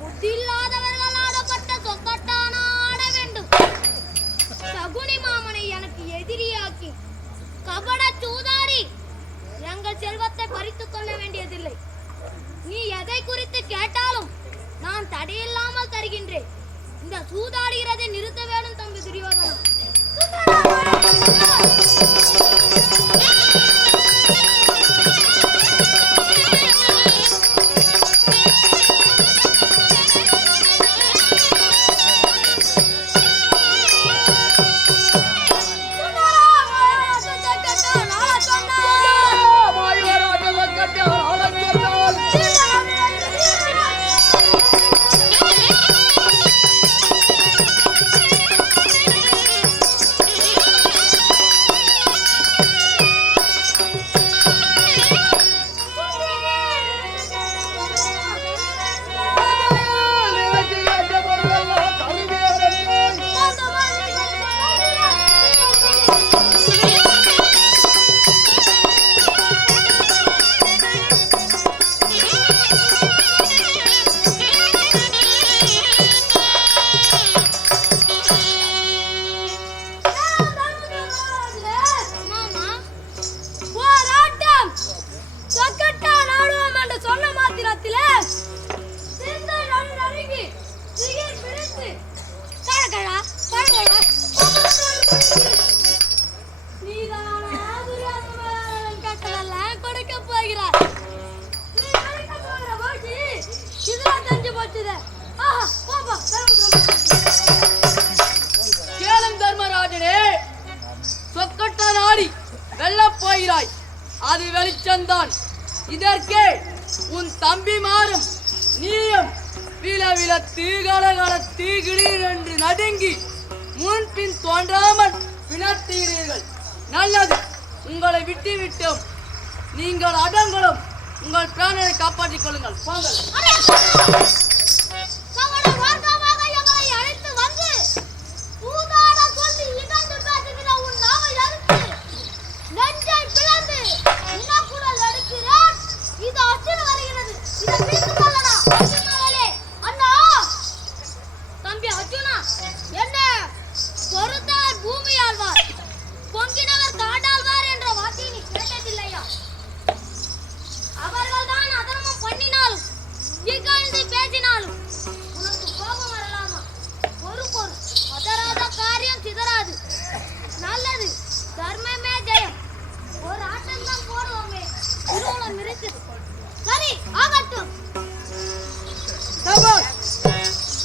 புத்தியில்லாதவர்கள் ஆடப்பட்ட சொக்கட்டான ஆட வேண்டும். சகுனி மாமனை எனக்கு எதிரியாக்கி கபட சூதாரி எங்கள் செல்வத்தை பறித்துக் கொள்ள வேண்டியதில்லை. நீ எதை குறித்து கேட்டாலும் நான் தடையில்லாமல் தருகின்றேன். இந்த சூதாடுகிறதை நிறுத்த வேண்டும் தம்பி துரியோதனா. அது வெளிச்சந்தான். இதற்கே உன் தம்பி மாறும் நீயும் வில வில தீகலகல தீகிடீர் என்று நடுங்கி முன்பின் தோன்றாமல் பிணத்தீரீர்கள். நல்லது, உங்களை விட்டு விட்டோம். நீங்கள் அடங்களும் உங்கள் பிராணனை காப்பாற்றிக் கொள்ளுங்கள். போங்கள்.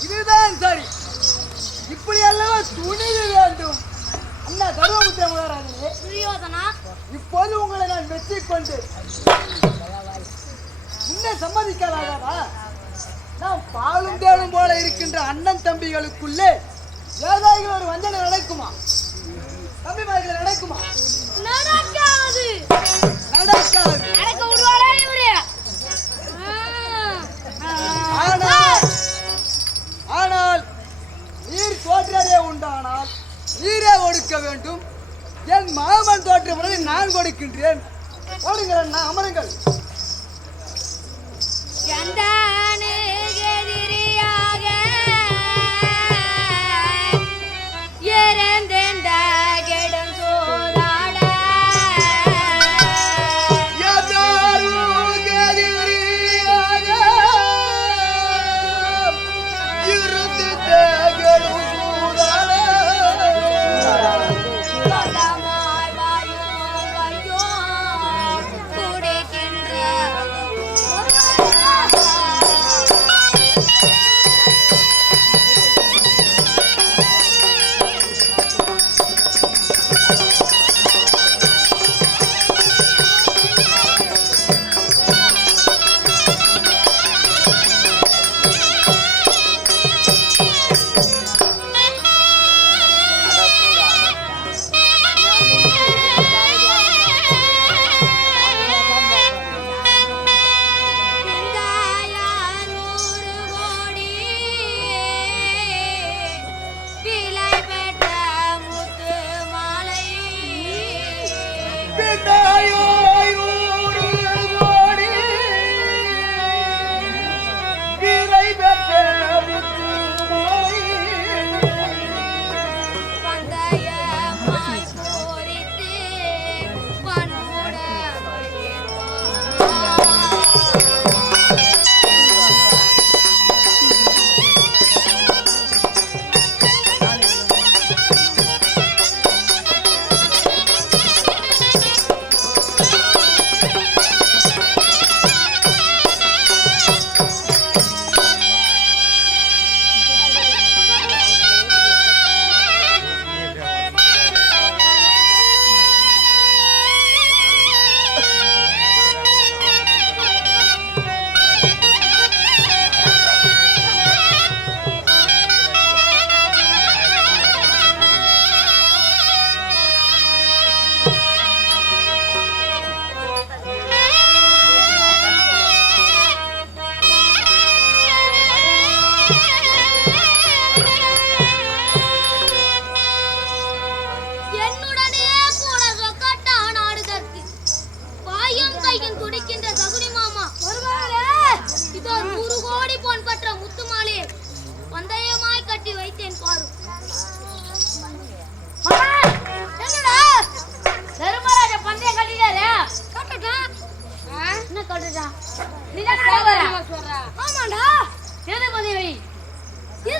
இதுதான் சரி. இப்படி அல்லவா துணிவு வேண்டும். அண்ணா தர்மபுத்திர மகாராஜனே, துரியோதனா, இப்போது உங்களை நான் வெற்றி கொண்டு முன்னே சம்மதிக்காதா? நாம் பாலும் தேடும் போல இருக்கின்ற அண்ணன் தம்பிகளுக்குள்ளே ஏதாவது ஒரு வஞ்சனை நடக்குமா? தம்பிமார்கள் நடக்குமா? நடக்காது. நடக்காது. நடக்க விடுவாரே இவரே. ஆனால் நீர் தோற்றதே உண்டானால் நீரே ஒடுக்க வேண்டும். என் மாமன் தோற்ற பிறகு நான் கொடுக்கின்றேன். ஓடுங்கள், நான் அமருங்கள்.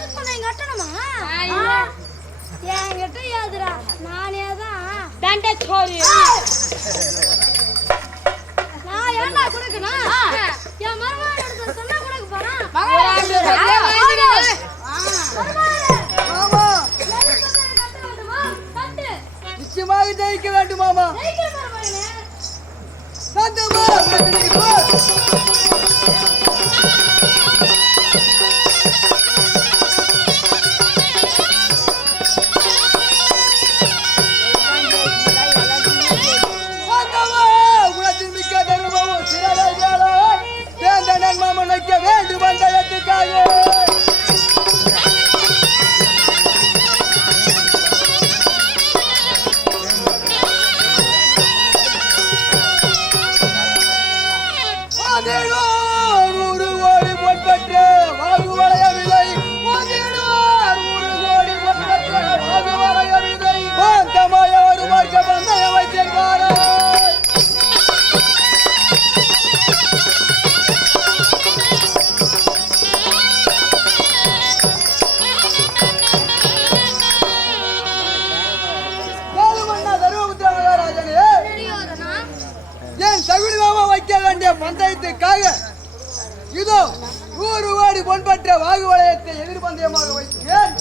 ஹெல்ப் பண்ண எங்க அட்டனமா என்கிட்ட யாதுடா நானே தான் தண்டை சோறு நான் ஏன்டா கொடுக்கணும் என் மருமகன் எடுத்து சொன்னா கொடுக்க போறான் மாமா நிச்சயமாக ஜெயிக்க வேண்டும் மாமா சந்தமா மாமன் வைக்க வேண்டும் பந்தயத்துக்காக ஒரு கோடி பொன்பற்ற வாகு வளையவில்லை ஒரு கோடி பொன்பற்ற வாகு வளையவில்லை பாந்தமாய ஒரு மார்க்க பந்தய வைத்திருக்காரா சகுனி மாமா வைக்க வேண்டிய பந்தயத்துக்காக இதோ 100 கோடி பொன்பற்ற வாகு வளையத்தை எதிர்பந்தயமாக வைக்கிறேன்.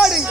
ஆடுங்க.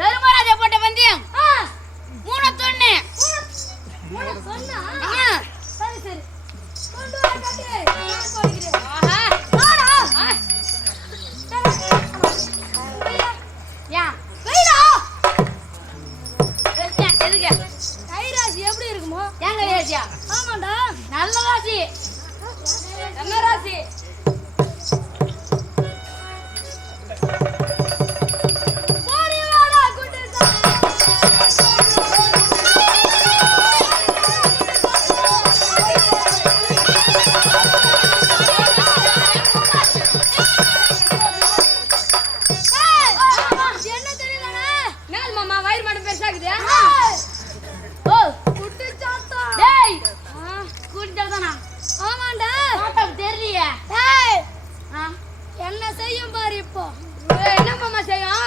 தர்மராஜா போட்ட பந்தயம் 3-1 எப்படி இருக்குமோ எங்க ராசியா? ஆமாண்டா நல்ல ராசி. என்ன ராசி? என்ன செய்யும் பாரு இப்போ என்ன மாமா செய்யும்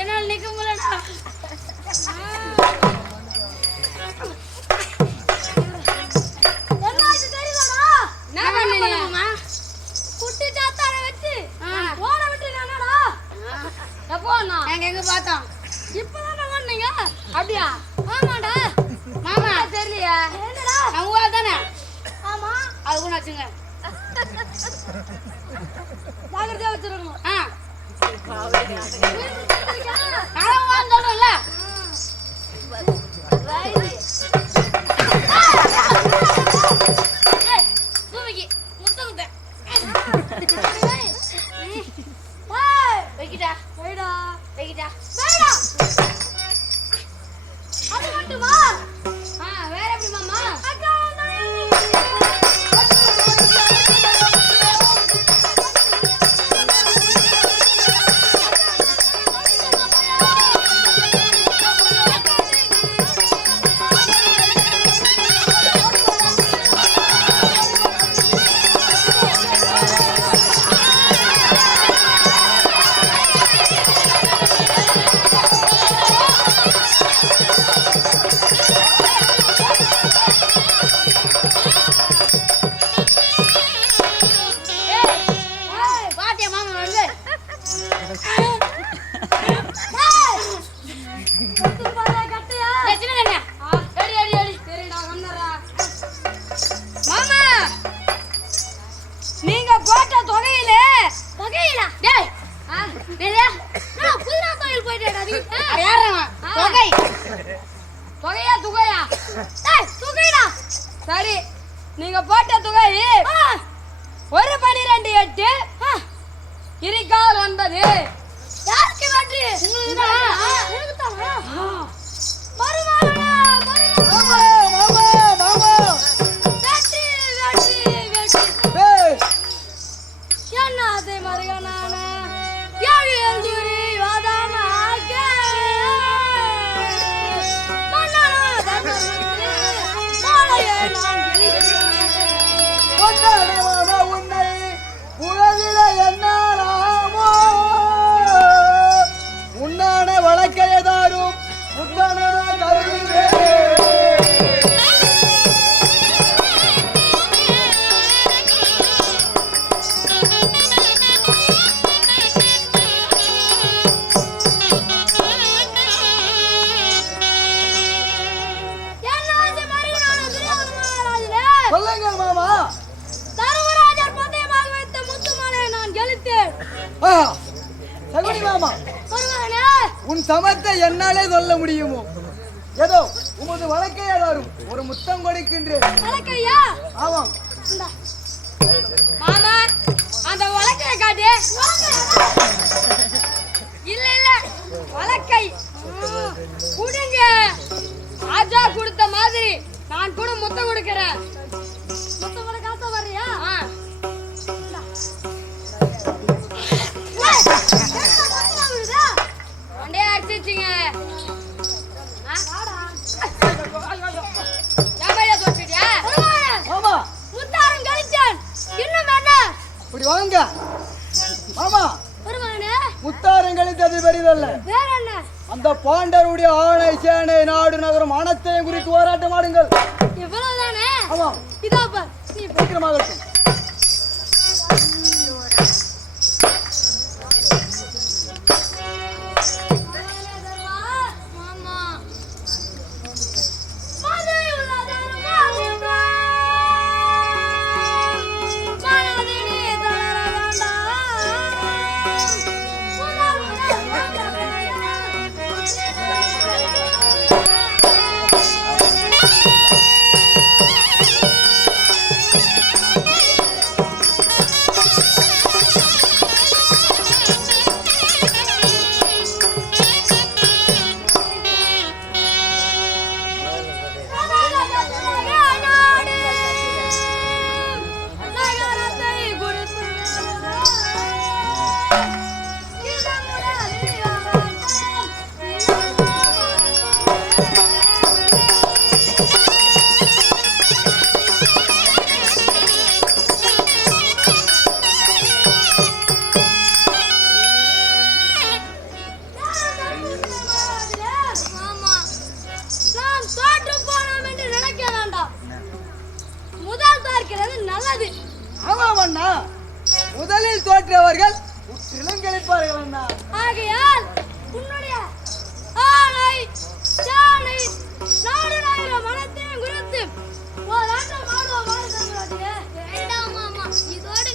என்னால் நிக்க முடியலடா. குட்டி சாத்தார வச்சு ஓட விட்டு நானடா எப்போ நாங்க எங்க பார்த்தோம் இப்பதான் ஓடுனீங்க அப்படியா? ஆமாடா மாமா தெரியலையா? என்னடா நம்ம தானே? ஆமா அது கூட வச்சுங்க ஜாக்கிரதையா வச்சிருக்கணும். அது மட்டுமா? வேற எப்படி மாமா? நீங்க போட்ட தொகையில சரி, நீங்க போட்ட தொகை 1/12 இருக்கால் 9. யாருக்கு வெற்றி? என்னது மருகனான உன்னை உலகில என்னாலாமோ உன்னான வழக்கையதாரும் முத்தான சொல்லுங்க மாமா. தர்மராஜர் பந்தயமாக வைத்த முத்துமாலை நான் கெளித்தேன். சகுனி மாமா, ஒருவனே உன் சமத்தை என்னாலே சொல்ல முடியுமோ? ஏதோ உமது வழக்கை ஏதாரும் ஒரு முத்தம் கொடுக்கின்றேன். வழக்கையா? ஆமாம். மாமா, அந்த வழக்கையை காட்டு. இல்ல இல்ல, வழக்கை குடுங்க. ராஜா கொடுத்த மாதிரி நான் கூட முத்தம் கொடுக்கிறேன். முத்தம் கூட காசு வர்றியா? ஒண்டே அடிச்சிச்சிங்க. மாமா, முத்தாரம் கழிச்சேன். இன்னும் என்ன? இப்படி வாங்க மாமா. வருவானே முத்தாரங்களித்தது பெரிதல்ல. வேற என்ன? அந்த பாண்டருடைய ஆணை சேனை நாடு நகரம் அனைத்தையும் குறித்து போராட்டம் ஆடுங்கள். இவ்வளவுதானே? ஆமாம். இதோ பார், நீ சீக்கிரமாகட்டும். முதலில் தோற்றவர்கள் முற்றிலும் கழிப்பார்கள் அண்ணா. ஆகையால் உன்னுடைய ஆணை சாணை நாடு நாயிர மனத்தையும் குறித்து ஓராட்டம் ஆடுவோம். வேண்டாம் மாமா, இதோடு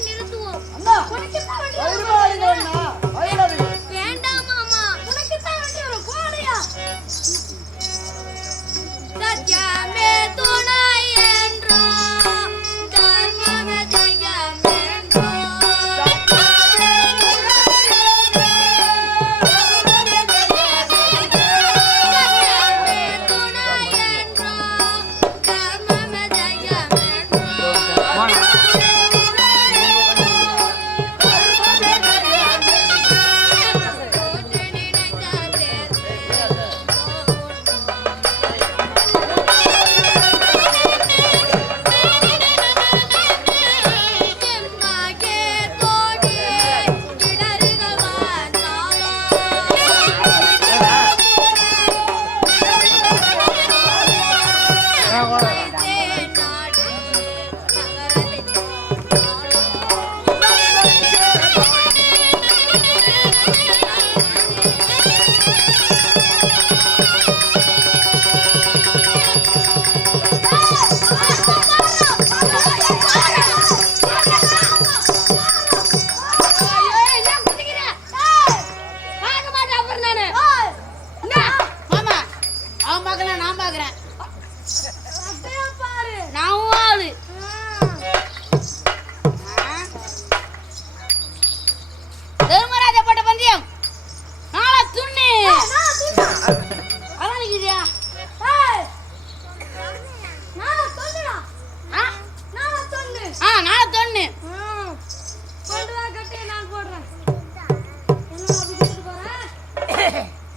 தர்மராஜா போட்ட பந்தயம் நாளா துண்ணு அதான் நிக்குதியா நாளா தொண்ணுடா நாளா தொண்ணு நாளா தொண்ணு கொண்டு வா கட்டி நான் போடுறேன் என்ன அப்படி கொடுத்து போறேன்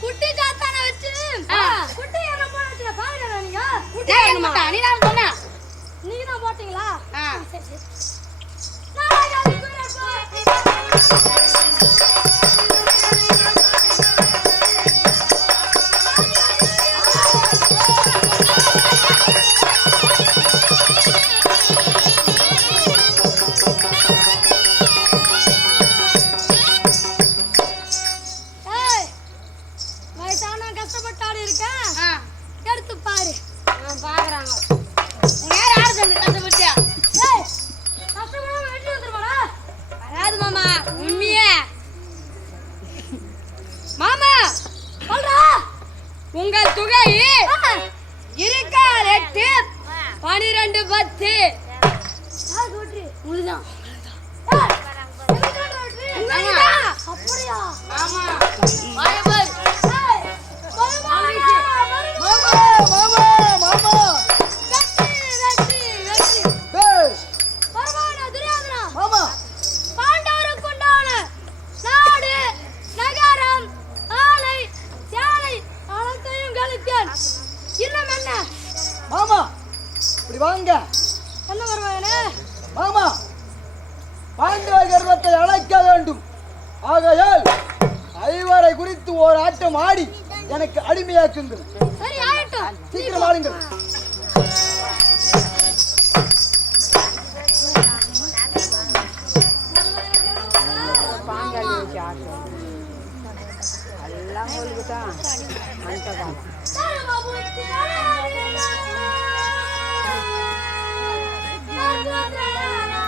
குட்டி சாத்தான வச்சு குட்டி என்ன போட்டு பாருங்க நீங்க குட்டி நீ தான் சொன்ன நீங்க தான் போட்டீங்களா சரி சரி கஷ்டப்பட்டாடு இருக்கேன் எடுத்து பாரு பாக்குறாங்க கஷ்டப்பட்டியா கஷ்டப்படாம வெட்டி வந்துருவாடா வராது மாமா உண்மையே மாமா சொல்றா உங்கள் தொகை இருக்கார் 8 12 10 முடிதான் அப்படியா ஆமா வாயவர் மாமா இப்படி வாங்க என்ன வருவானே மாமா பாண்டவர் கர்வத்தை அழைக்க வேண்டும் ஆகையால் ஐவரை குறித்து ஒரு ஆட்டம் ஆடி எனக்கு அடிமையாக்குங்கள் சரி ஆயிட்டும் சீக்கிரம் ஆடுங்கள் எல்லாம் உங்களுக்கு தான் மனுஷன் Bye.